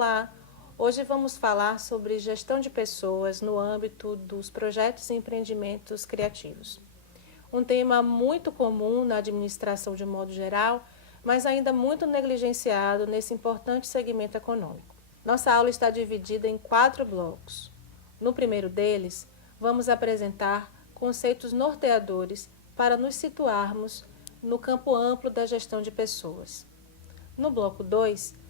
Olá! Hoje vamos falar sobre gestão de pessoas no âmbito dos projetos e empreendimentos criativos. Um tema muito comum na administração de modo geral, mas ainda muito negligenciado nesse importante segmento econômico. Nossa aula está dividida em 4 blocos. No primeiro deles, vamos apresentar conceitos norteadores para nos situarmos no campo amplo da gestão de pessoas. No bloco 2,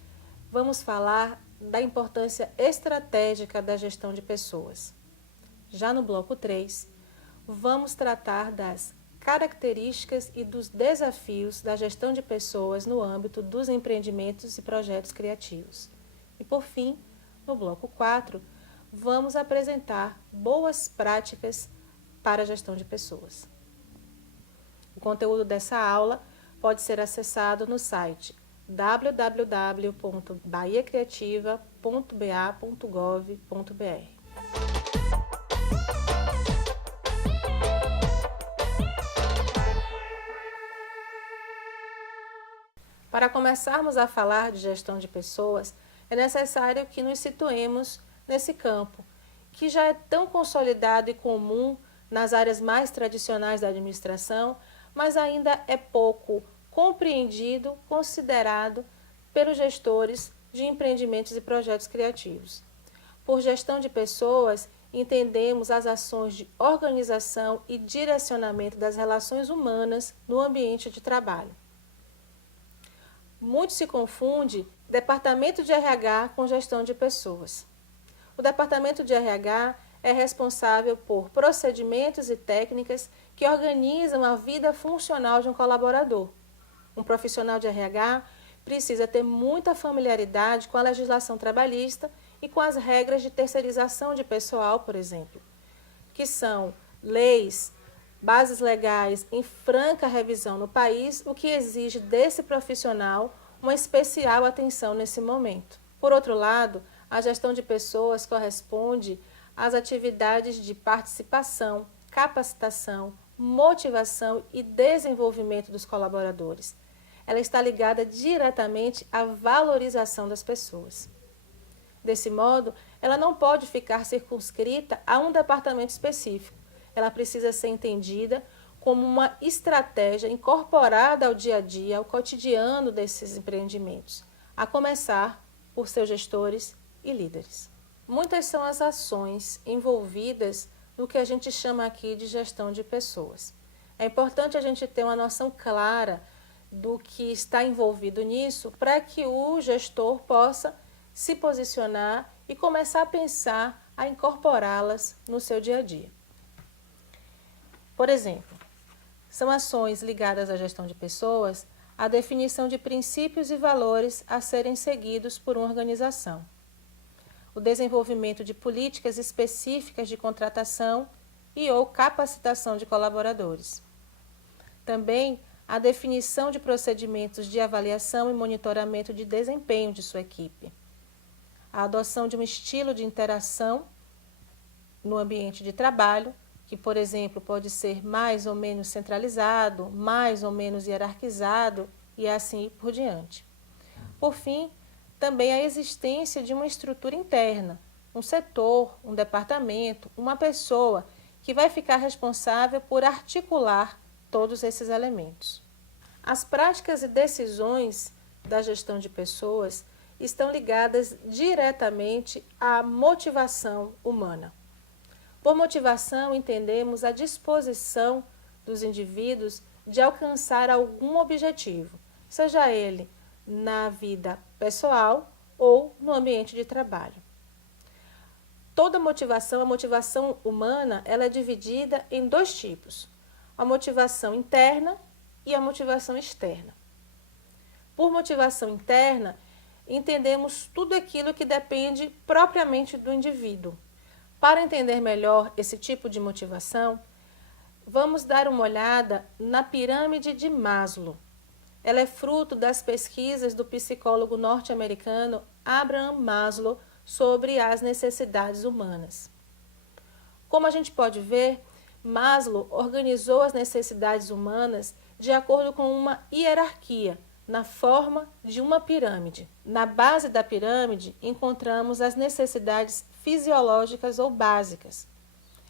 vamos falar da importância estratégica da gestão de pessoas. Já no bloco 3, vamos tratar das características e dos desafios da gestão de pessoas no âmbito dos empreendimentos e projetos criativos. E por fim, no bloco 4, vamos apresentar boas práticas para a gestão de pessoas. O conteúdo dessa aula pode ser acessado no site www.bahiacreativa.ba.gov.br. Para começarmos a falar de gestão de pessoas, é necessário que nos situemos nesse campo, que já é tão consolidado e comum nas áreas mais tradicionais da administração, mas ainda é pouco compreendido, considerado pelos gestores de empreendimentos e projetos criativos. Por gestão de pessoas, entendemos as ações de organização e direcionamento das relações humanas no ambiente de trabalho. Muito se confunde departamento de RH com gestão de pessoas. O departamento de RH é responsável por procedimentos e técnicas que organizam a vida funcional de um colaborador. Um profissional de RH precisa ter muita familiaridade com a legislação trabalhista e com as regras de terceirização de pessoal, por exemplo, que são leis, bases legais em franca revisão no país, o que exige desse profissional uma especial atenção nesse momento. Por outro lado, a gestão de pessoas corresponde às atividades de participação, capacitação, motivação e desenvolvimento dos colaboradores. Ela está ligada diretamente à valorização das pessoas. Desse modo, ela não pode ficar circunscrita a um departamento específico. Ela precisa ser entendida como uma estratégia incorporada ao dia a dia, ao cotidiano desses empreendimentos, a começar por seus gestores e líderes. Muitas são as ações envolvidas no que a gente chama aqui de gestão de pessoas. É importante a gente ter uma noção clara do que está envolvido nisso para que o gestor possa se posicionar e começar a pensar a incorporá-las no seu dia a dia. Por exemplo, são ações ligadas à gestão de pessoas, a definição de princípios e valores a serem seguidos por uma organização, o desenvolvimento de políticas específicas de contratação e ou capacitação de colaboradores. Também a definição de procedimentos de avaliação e monitoramento de desempenho de sua equipe, a adoção de um estilo de interação no ambiente de trabalho, que, por exemplo, pode ser mais ou menos centralizado, mais ou menos hierarquizado e assim por diante. Por fim, também a existência de uma estrutura interna, um setor, um departamento, uma pessoa que vai ficar responsável por articular todos esses elementos. As práticas e decisões da gestão de pessoas estão ligadas diretamente à motivação humana. Por motivação, entendemos a disposição dos indivíduos de alcançar algum objetivo, seja ele na vida pessoal ou no ambiente de trabalho. Toda motivação, a motivação humana, ela é dividida em 2 tipos: a motivação interna e a motivação externa. Por motivação interna, entendemos tudo aquilo que depende propriamente do indivíduo. Para entender melhor esse tipo de motivação, vamos dar uma olhada na pirâmide de Maslow. Ela é fruto das pesquisas do psicólogo norte-americano Abraham Maslow sobre as necessidades humanas. Como a gente pode ver, Maslow organizou as necessidades humanas de acordo com uma hierarquia, na forma de uma pirâmide. Na base da pirâmide encontramos as necessidades fisiológicas ou básicas.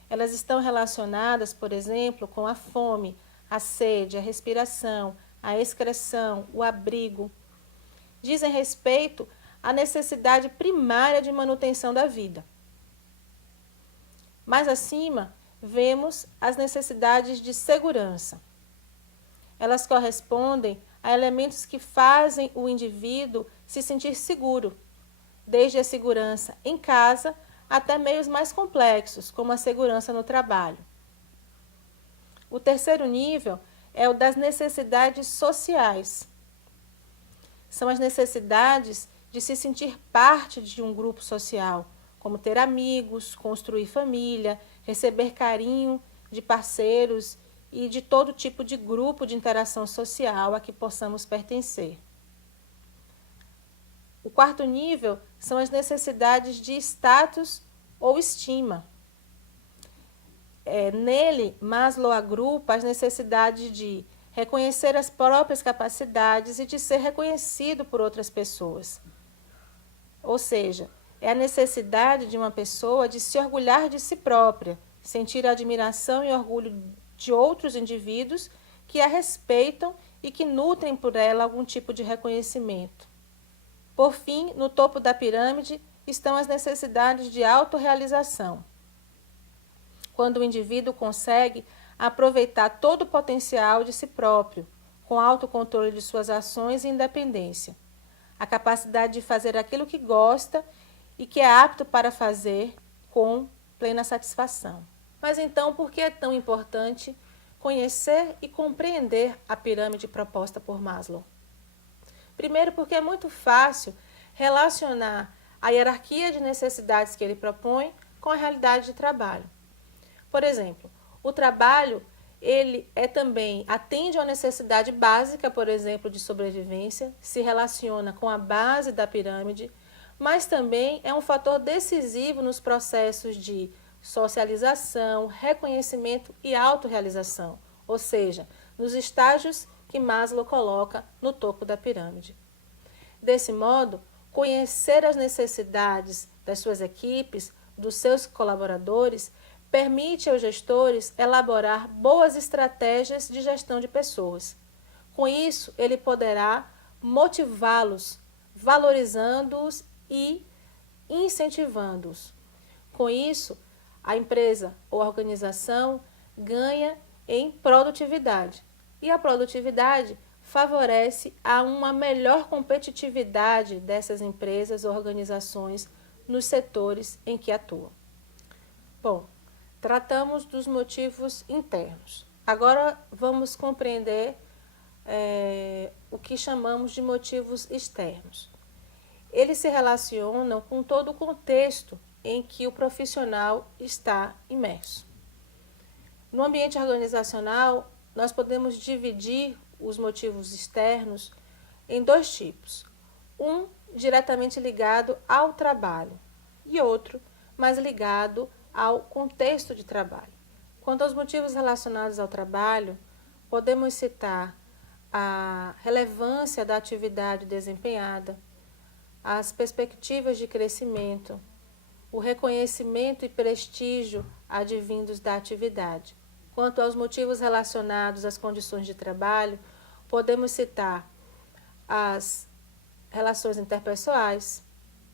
Elas estão relacionadas, por exemplo, com a fome, a sede, a respiração, a excreção, o abrigo. Dizem respeito à necessidade primária de manutenção da vida. Mais acima, vemos as necessidades de segurança. Elas correspondem a elementos que fazem o indivíduo se sentir seguro, desde a segurança em casa até meios mais complexos, como a segurança no trabalho. O terceiro nível é o das necessidades sociais. São as necessidades de se sentir parte de um grupo social, como ter amigos, construir família, receber carinho de parceiros e de todo tipo de grupo de interação social a que possamos pertencer. O quarto nível são as necessidades de status ou estima. Nele, Maslow agrupa as necessidades de reconhecer as próprias capacidades e de ser reconhecido por outras pessoas. Ou seja, é a necessidade de uma pessoa de se orgulhar de si própria, sentir admiração e orgulho de outros indivíduos que a respeitam e que nutrem por ela algum tipo de reconhecimento. Por fim, no topo da pirâmide estão as necessidades de autorrealização. Quando o indivíduo consegue aproveitar todo o potencial de si próprio, com autocontrole de suas ações e independência, a capacidade de fazer aquilo que gosta e que é apto para fazer com plena satisfação. Mas então, por que é tão importante conhecer e compreender a pirâmide proposta por Maslow? Primeiro, porque é muito fácil relacionar a hierarquia de necessidades que ele propõe com a realidade de trabalho. Por exemplo, o trabalho ele também atende a uma necessidade básica, por exemplo, de sobrevivência, se relaciona com a base da pirâmide, mas também é um fator decisivo nos processos de socialização, reconhecimento e autorrealização, ou seja, nos estágios que Maslow coloca no topo da pirâmide. Desse modo, conhecer as necessidades das suas equipes, dos seus colaboradores, permite aos gestores elaborar boas estratégias de gestão de pessoas. Com isso, ele poderá motivá-los, valorizando-os e incentivando-os. Com isso, a empresa ou a organização ganha em produtividade. E a produtividade favorece a uma melhor competitividade dessas empresas ou organizações nos setores em que atuam. Bom, tratamos dos motivos internos. Agora vamos compreender o que chamamos de motivos externos. Eles se relacionam com todo o contexto em que o profissional está imerso. No ambiente organizacional, nós podemos dividir os motivos externos em dois tipos. Um diretamente ligado ao trabalho e outro mais ligado ao contexto de trabalho. Quanto aos motivos relacionados ao trabalho, podemos citar a relevância da atividade desempenhada, as perspectivas de crescimento, o reconhecimento e prestígio advindos da atividade. Quanto aos motivos relacionados às condições de trabalho, podemos citar as relações interpessoais,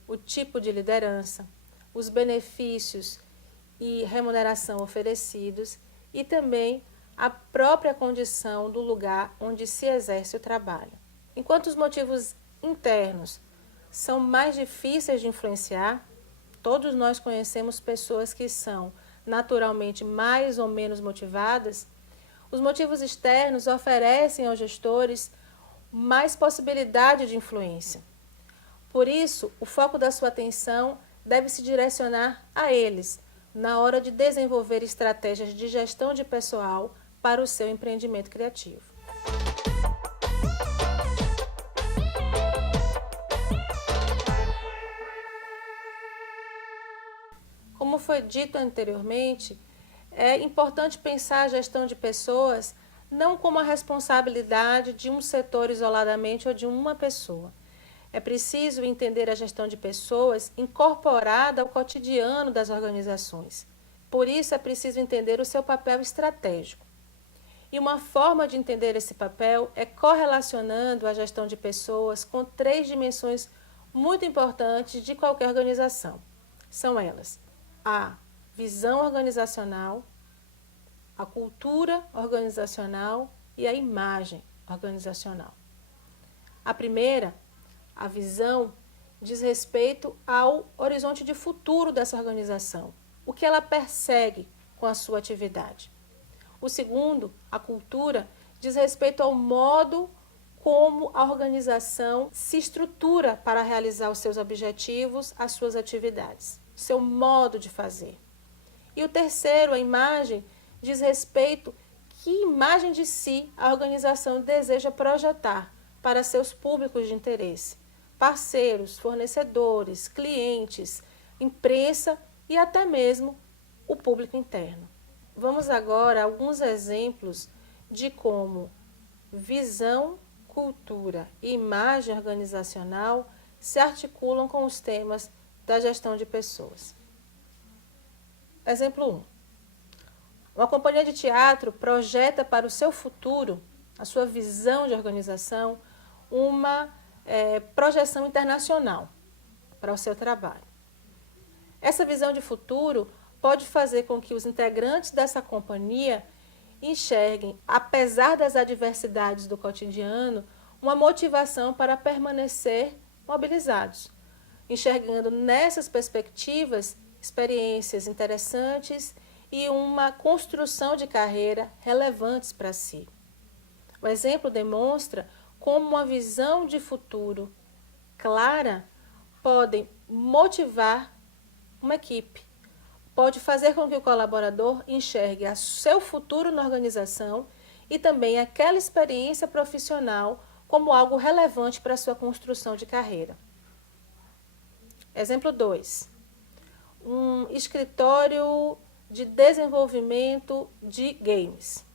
o tipo de liderança, os benefícios e remuneração oferecidos e também a própria condição do lugar onde se exerce o trabalho. Enquanto os motivos internos são mais difíceis de influenciar, todos nós conhecemos pessoas que são naturalmente mais ou menos motivadas, os motivos externos oferecem aos gestores mais possibilidade de influência. Por isso, o foco da sua atenção deve se direcionar a eles, na hora de desenvolver estratégias de gestão de pessoal para o seu empreendimento criativo. Como foi dito anteriormente, é importante pensar a gestão de pessoas não como a responsabilidade de um setor isoladamente ou de uma pessoa. É preciso entender a gestão de pessoas incorporada ao cotidiano das organizações. Por isso, é preciso entender o seu papel estratégico. E uma forma de entender esse papel é correlacionando a gestão de pessoas com 3 dimensões muito importantes de qualquer organização. São elas: a visão organizacional, a cultura organizacional e a imagem organizacional. A primeira, a visão, diz respeito ao horizonte de futuro dessa organização, o que ela persegue com a sua atividade. O segundo, a cultura, diz respeito ao modo como a organização se estrutura para realizar os seus objetivos, as suas atividades, seu modo de fazer. E o terceiro, a imagem, diz respeito que imagem de si a organização deseja projetar para seus públicos de interesse, parceiros, fornecedores, clientes, imprensa e até mesmo o público interno. Vamos agora a alguns exemplos de como visão, cultura e imagem organizacional se articulam com os temas da gestão de pessoas. Exemplo 1. Uma companhia de teatro projeta para o seu futuro, a sua visão de organização, uma projeção internacional para o seu trabalho. Essa visão de futuro pode fazer com que os integrantes dessa companhia enxerguem, apesar das adversidades do cotidiano, uma motivação para permanecer mobilizados, enxergando nessas perspectivas experiências interessantes e uma construção de carreira relevantes para si. O exemplo demonstra como uma visão de futuro clara pode motivar uma equipe, pode fazer com que o colaborador enxergue o seu futuro na organização e também aquela experiência profissional como algo relevante para a sua construção de carreira. Exemplo 2. Um escritório de desenvolvimento de games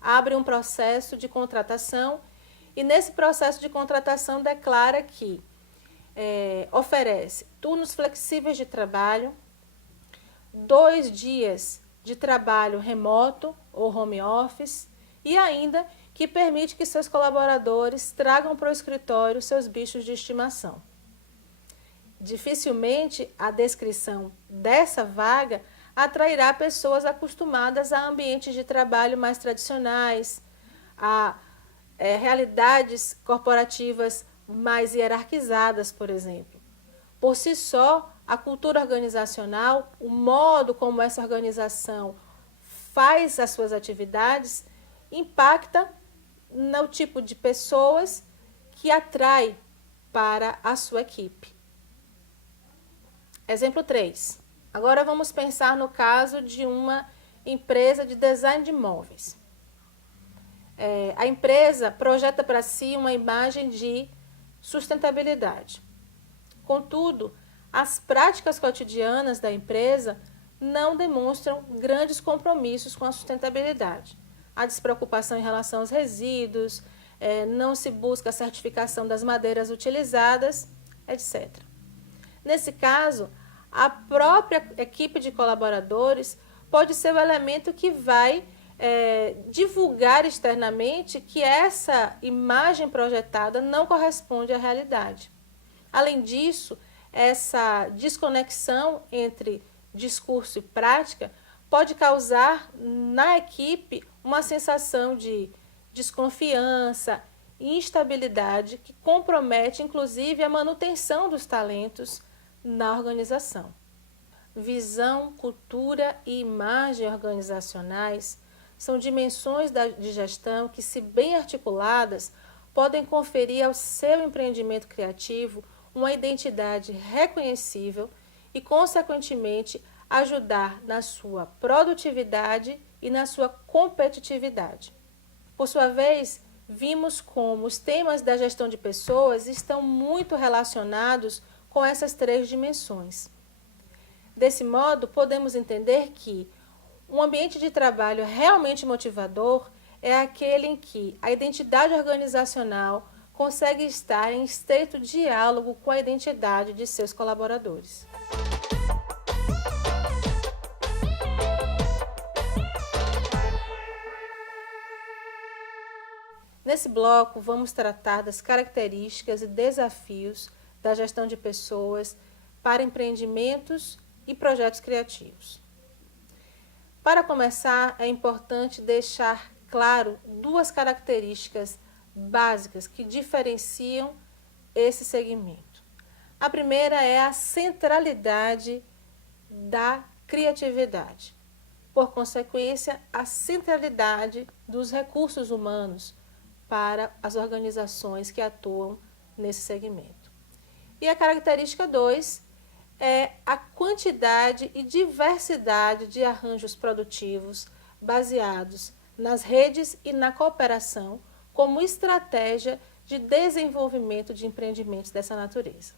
abre um processo de contratação e nesse processo de contratação declara que oferece turnos flexíveis de trabalho, 2 dias de trabalho remoto ou home office e ainda que permite que seus colaboradores tragam para o escritório seus bichos de estimação. Dificilmente a descrição dessa vaga atrairá pessoas acostumadas a ambientes de trabalho mais tradicionais, a realidades corporativas mais hierarquizadas, por exemplo. Por si só, a cultura organizacional, o modo como essa organização faz as suas atividades, impacta no tipo de pessoas que atrai para a sua equipe. Exemplo 3. Agora vamos pensar no caso de uma empresa de design de móveis. A empresa projeta para si uma imagem de sustentabilidade. Contudo, as práticas cotidianas da empresa não demonstram grandes compromissos com a sustentabilidade. A despreocupação em relação aos resíduos, não se busca a certificação das madeiras utilizadas, etc. Nesse caso, a própria equipe de colaboradores pode ser o elemento que vai divulgar externamente que essa imagem projetada não corresponde à realidade. Além disso, essa desconexão entre discurso e prática pode causar na equipe uma sensação de desconfiança, instabilidade, que compromete inclusive a manutenção dos talentos na organização. Visão, cultura e imagem organizacionais são dimensões de gestão que, se bem articuladas, podem conferir ao seu empreendimento criativo uma identidade reconhecível e, consequentemente, ajudar na sua produtividade e na sua competitividade. Por sua vez, vimos como os temas da gestão de pessoas estão muito relacionados com essas 3 dimensões. Desse modo, podemos entender que um ambiente de trabalho realmente motivador é aquele em que a identidade organizacional consegue estar em estreito diálogo com a identidade de seus colaboradores. Nesse bloco, vamos tratar das características e desafios da gestão de pessoas para empreendimentos e projetos criativos. Para começar, é importante deixar claro duas características básicas que diferenciam esse segmento. A primeira é a centralidade da criatividade. Por consequência, a centralidade dos recursos humanos para as organizações que atuam nesse segmento. E a característica 2 é a quantidade e diversidade de arranjos produtivos baseados nas redes e na cooperação como estratégia de desenvolvimento de empreendimentos dessa natureza.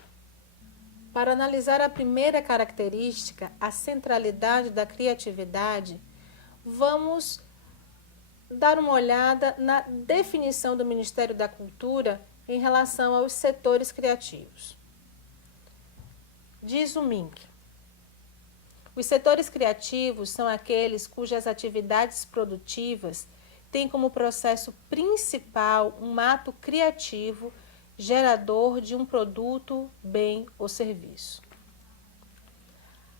Para analisar a primeira característica, a centralidade da criatividade, vamos dar uma olhada na definição do Ministério da Cultura em relação aos setores criativos. Diz o MINC: os setores criativos são aqueles cujas atividades produtivas têm como processo principal um ato criativo gerador de um produto, bem ou serviço.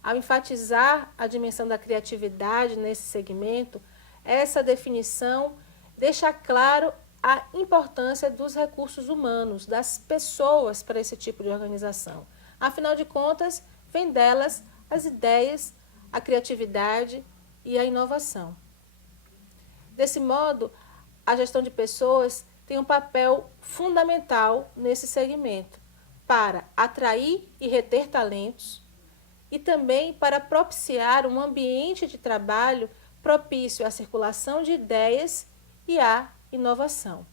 Ao enfatizar a dimensão da criatividade nesse segmento, essa definição deixa claro a importância dos recursos humanos, das pessoas para esse tipo de organização. Afinal de contas, vem delas as ideias, a criatividade e a inovação. Desse modo, a gestão de pessoas tem um papel fundamental nesse segmento para atrair e reter talentos e também para propiciar um ambiente de trabalho propício à circulação de ideias e à inovação.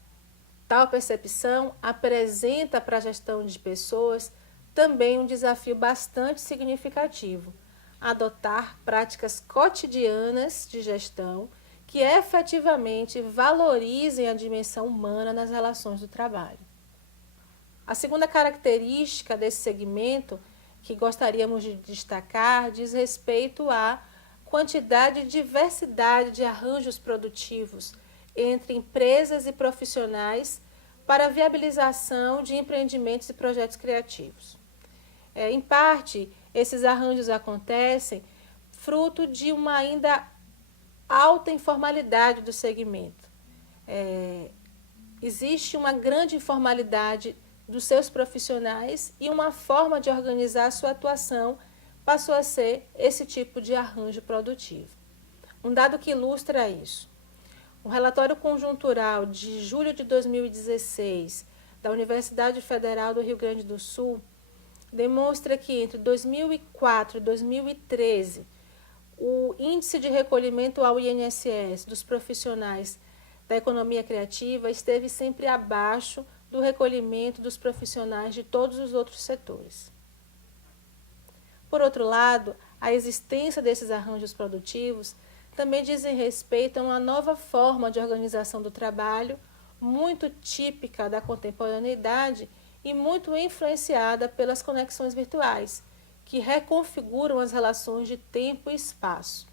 Tal percepção apresenta para a gestão de pessoas também um desafio bastante significativo: adotar práticas cotidianas de gestão que efetivamente valorizem a dimensão humana nas relações do trabalho. A segunda característica desse segmento que gostaríamos de destacar diz respeito à quantidade e diversidade de arranjos produtivos entre empresas e profissionais para a viabilização de empreendimentos e projetos criativos. Em parte, esses arranjos acontecem fruto de uma ainda alta informalidade do segmento. Existe uma grande informalidade dos seus profissionais e uma forma de organizar a sua atuação passou a ser esse tipo de arranjo produtivo. Um dado que ilustra isso: um relatório conjuntural de julho de 2016 da Universidade Federal do Rio Grande do Sul demonstra que entre 2004 e 2013, o índice de recolhimento ao INSS dos profissionais da economia criativa esteve sempre abaixo do recolhimento dos profissionais de todos os outros setores. Por outro lado, a existência desses arranjos produtivos também dizem respeito a uma nova forma de organização do trabalho, muito típica da contemporaneidade e muito influenciada pelas conexões virtuais, que reconfiguram as relações de tempo e espaço.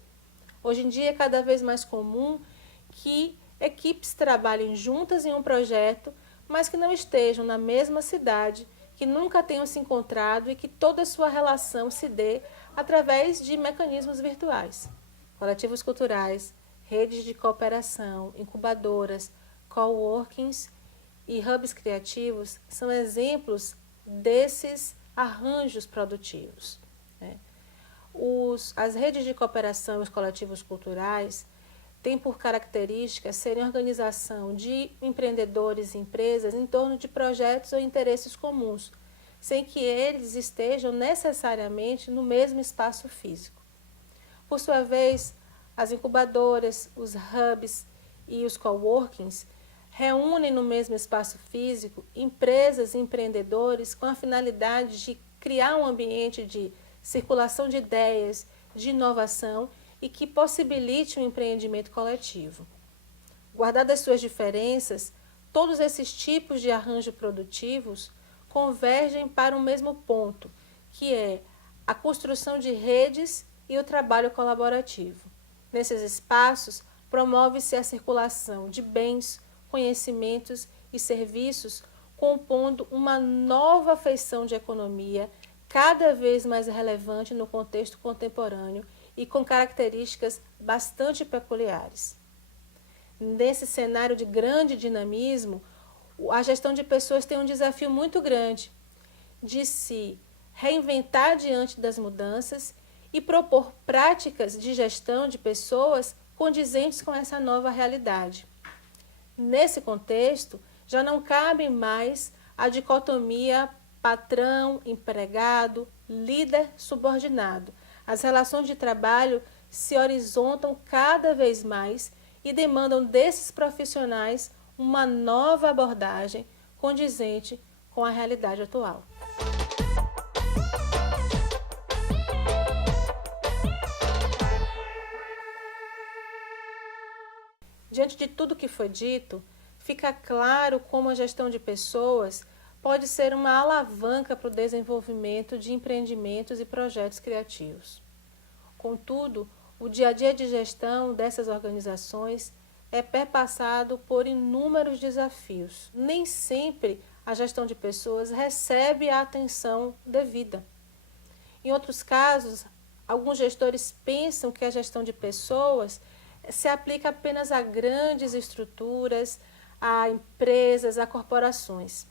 Hoje em dia é cada vez mais comum que equipes trabalhem juntas em um projeto, mas que não estejam na mesma cidade, que nunca tenham se encontrado e que toda a sua relação se dê através de mecanismos virtuais. Coletivos culturais, redes de cooperação, incubadoras, coworkings e hubs criativos são exemplos desses arranjos produtivos. As redes de cooperação e os coletivos culturais têm por característica serem organização de empreendedores e empresas em torno de projetos ou interesses comuns, sem que eles estejam necessariamente no mesmo espaço físico. Por sua vez, as incubadoras, os hubs e os coworkings reúnem no mesmo espaço físico empresas e empreendedores com a finalidade de criar um ambiente de circulação de ideias, de inovação e que possibilite um empreendimento coletivo. Guardadas suas diferenças, todos esses tipos de arranjo produtivos convergem para o mesmo ponto, que é a construção de redes e o trabalho colaborativo. Nesses espaços, promove-se a circulação de bens, conhecimentos e serviços, compondo uma nova feição de economia cada vez mais relevante no contexto contemporâneo e com características bastante peculiares. Nesse cenário de grande dinamismo, a gestão de pessoas tem um desafio muito grande de se reinventar diante das mudanças e propor práticas de gestão de pessoas condizentes com essa nova realidade. Nesse contexto, já não cabe mais a dicotomia patrão, empregado, líder, subordinado. As relações de trabalho se horizontam cada vez mais e demandam desses profissionais uma nova abordagem condizente com a realidade atual. Diante de tudo que foi dito, fica claro como a gestão de pessoas pode ser uma alavanca para o desenvolvimento de empreendimentos e projetos criativos. Contudo, o dia a dia de gestão dessas organizações é perpassado por inúmeros desafios. Nem sempre a gestão de pessoas recebe a atenção devida. Em outros casos, alguns gestores pensam que a gestão de pessoas se aplica apenas a grandes estruturas, a empresas, a corporações.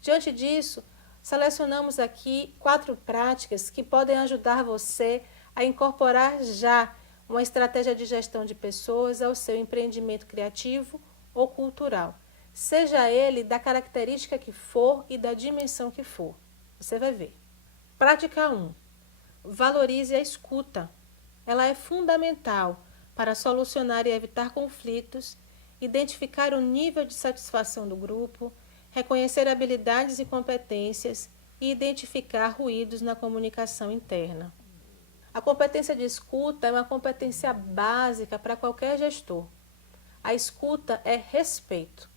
Diante disso, selecionamos aqui 4 práticas que podem ajudar você a incorporar já uma estratégia de gestão de pessoas ao seu empreendimento criativo ou cultural, seja ele da característica que for e da dimensão que for. Você vai ver. Prática 1. Valorize a escuta. Ela é fundamental para solucionar e evitar conflitos, identificar o nível de satisfação do grupo, reconhecer habilidades e competências e identificar ruídos na comunicação interna. A competência de escuta é uma competência básica para qualquer gestor. A escuta é respeito.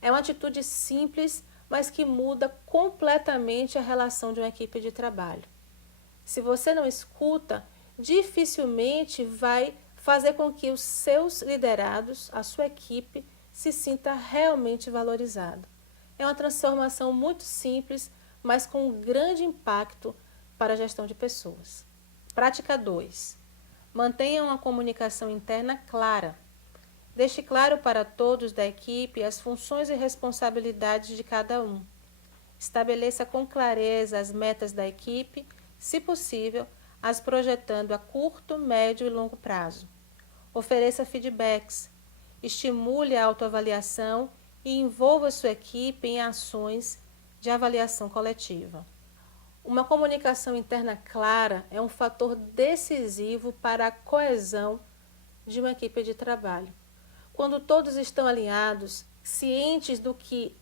É uma atitude simples, mas que muda completamente a relação de uma equipe de trabalho. Se você não escuta, dificilmente vai fazer com que os seus liderados, a sua equipe, se sinta realmente valorizado. É uma transformação muito simples, mas com um grande impacto para a gestão de pessoas. Prática 2. Mantenha uma comunicação interna clara. Deixe claro para todos da equipe as funções e responsabilidades de cada um. Estabeleça com clareza as metas da equipe, se possível, as projetando a curto, médio e longo prazo. Ofereça feedbacks, estimule a autoavaliação e envolva sua equipe em ações de avaliação coletiva. Uma comunicação interna clara é um fator decisivo para a coesão de uma equipe de trabalho. Quando todos estão alinhados, cientes do que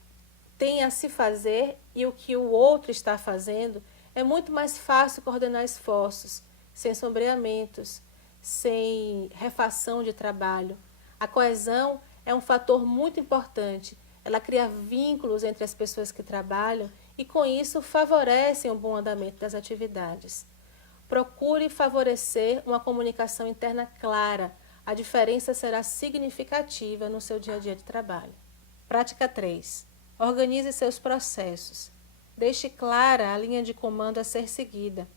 tem a se fazer e o que o outro está fazendo, é muito mais fácil coordenar esforços, sem sombreamentos, sem refação de trabalho. A coesão é um fator muito importante. Ela cria vínculos entre as pessoas que trabalham e, com isso, favorecem o bom andamento das atividades. Procure favorecer uma comunicação interna clara. A diferença será significativa no seu dia a dia de trabalho. Prática 3. Organize seus processos. Deixe clara a linha de comando a ser seguida.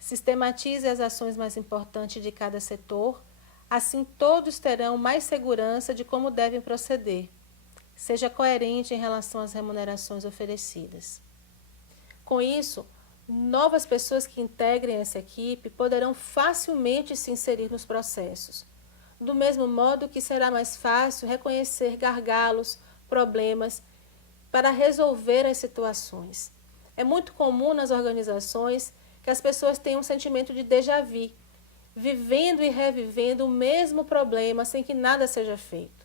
Sistematize as ações mais importantes de cada setor, assim todos terão mais segurança de como devem proceder. Seja coerente em relação às remunerações oferecidas. Com isso, novas pessoas que integrem essa equipe poderão facilmente se inserir nos processos. Do mesmo modo que será mais fácil reconhecer gargalos, problemas, para resolver as situações. É muito comum nas organizações que as pessoas tenham um sentimento de déjà vu, vivendo e revivendo o mesmo problema sem que nada seja feito.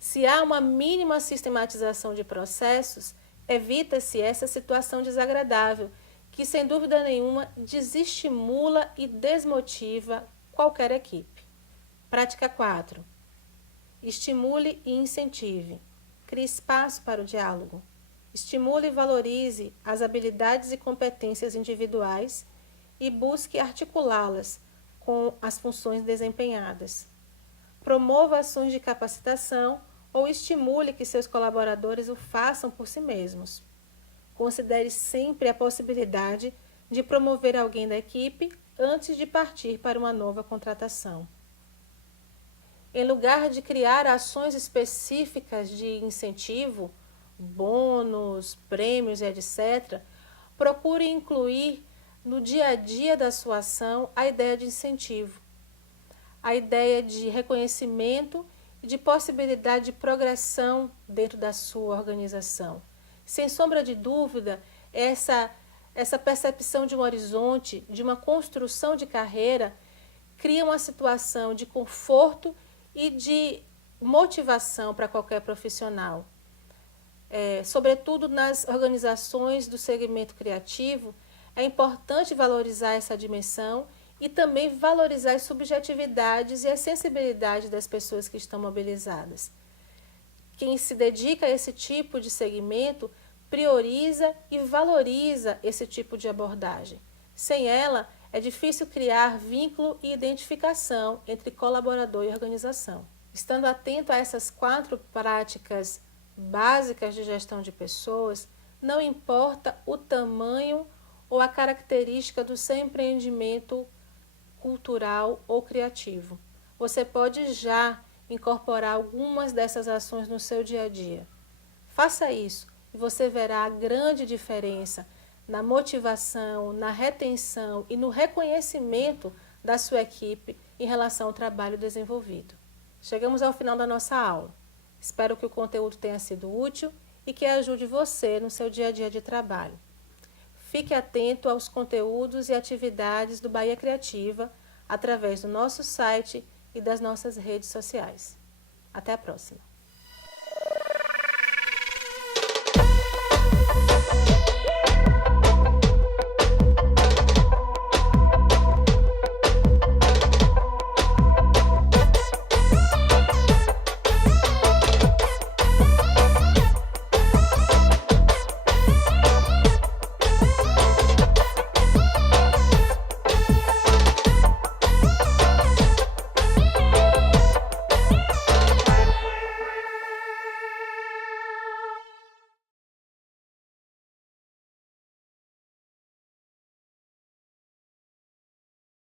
Se há uma mínima sistematização de processos, evita-se essa situação desagradável, que sem dúvida nenhuma desestimula e desmotiva qualquer equipe. Prática 4. Estimule e incentive. Crie espaço para o diálogo. Estimule e valorize as habilidades e competências individuais e busque articulá-las com as funções desempenhadas. Promova ações de capacitação ou estimule que seus colaboradores o façam por si mesmos. Considere sempre a possibilidade de promover alguém da equipe antes de partir para uma nova contratação. Em lugar de criar ações específicas de incentivo, bônus, prêmios, etc., procure incluir no dia a dia da sua ação a ideia de incentivo, a ideia de reconhecimento e de possibilidade de progressão dentro da sua organização. Sem sombra de dúvida, essa percepção de um horizonte, de uma construção de carreira, cria uma situação de conforto e de motivação para qualquer profissional. Sobretudo nas organizações do segmento criativo, é importante valorizar essa dimensão e também valorizar as subjetividades e as sensibilidades das pessoas que estão mobilizadas. Quem se dedica a esse tipo de segmento prioriza e valoriza esse tipo de abordagem. Sem ela, é difícil criar vínculo e identificação entre colaborador e organização. Estando atento a essas 4 práticas básicas de gestão de pessoas, não importa o tamanho ou a característica do seu empreendimento cultural ou criativo. Você pode já incorporar algumas dessas ações no seu dia a dia. Faça isso e você verá a grande diferença na motivação, na retenção e no reconhecimento da sua equipe em relação ao trabalho desenvolvido. Chegamos ao final da nossa aula. Espero que o conteúdo tenha sido útil e que ajude você no seu dia a dia de trabalho. Fique atento aos conteúdos e atividades do Bahia Criativa através do nosso site e das nossas redes sociais. Até a próxima!